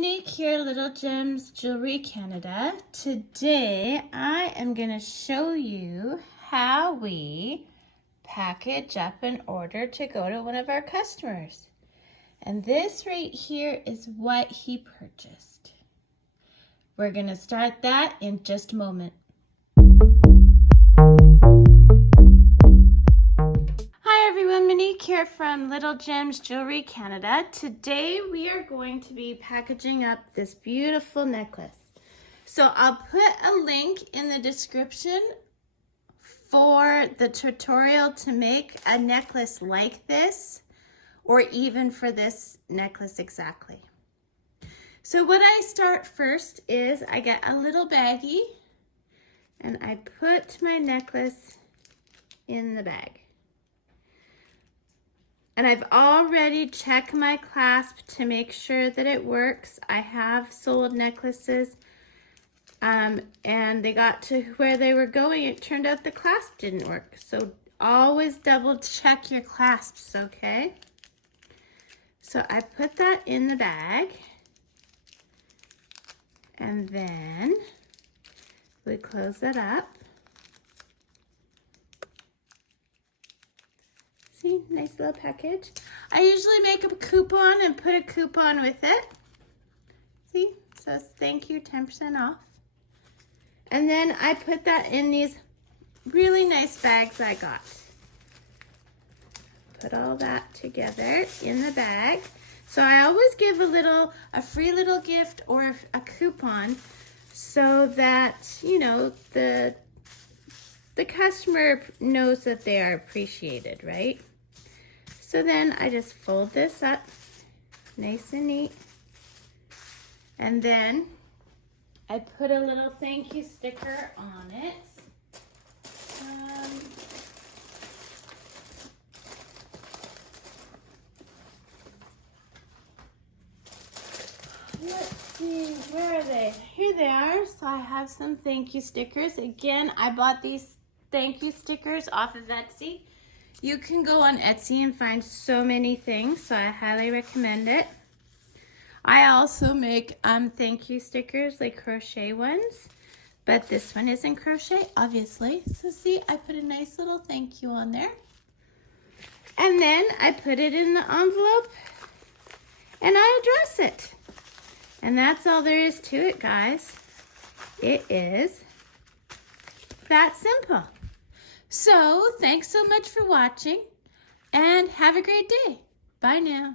Monique here, Little Gems Jewelry Canada. Today I am going to show you how we package up an order to go to one of our customers. And this right here is what he purchased. We're going to start that in just a moment. Hi everyone, Monique here from Little Gems Jewelry Canada. Today we are going to be packaging up this beautiful necklace. So I'll put a link in the description for the tutorial to make a necklace like this, or even for this necklace exactly. So what I start first is I get a little baggie and I put my necklace in the bag. And I've already checked my clasp to make sure that it works. I have sold necklaces and they got to where they were going. It turned out the clasp didn't work. So always double check your clasps, okay? So I put that in the bag. And then we close it up. See, nice little package. I usually make a coupon and put a coupon with it. See, so thank you, 10% off. And then I put that in these really nice bags I got. Put all that together in the bag. So I always give a free little gift or a coupon so that, you know, the customer knows that they are appreciated, right? So then I just fold this up nice and neat. And then I put a little thank you sticker on it. Let's see, where are they? Here they are. So I have some thank you stickers. Again, I bought these thank you stickers off of Etsy. You can go on Etsy and find so many things, so I highly recommend it. I also make thank you stickers, like crochet ones, but this one isn't crochet, obviously. So see, I put a nice little thank you on there. And then I put it in the envelope and I address it. And that's all there is to it, guys. It is that simple. So, thanks so much for watching, and have a great day. Bye now.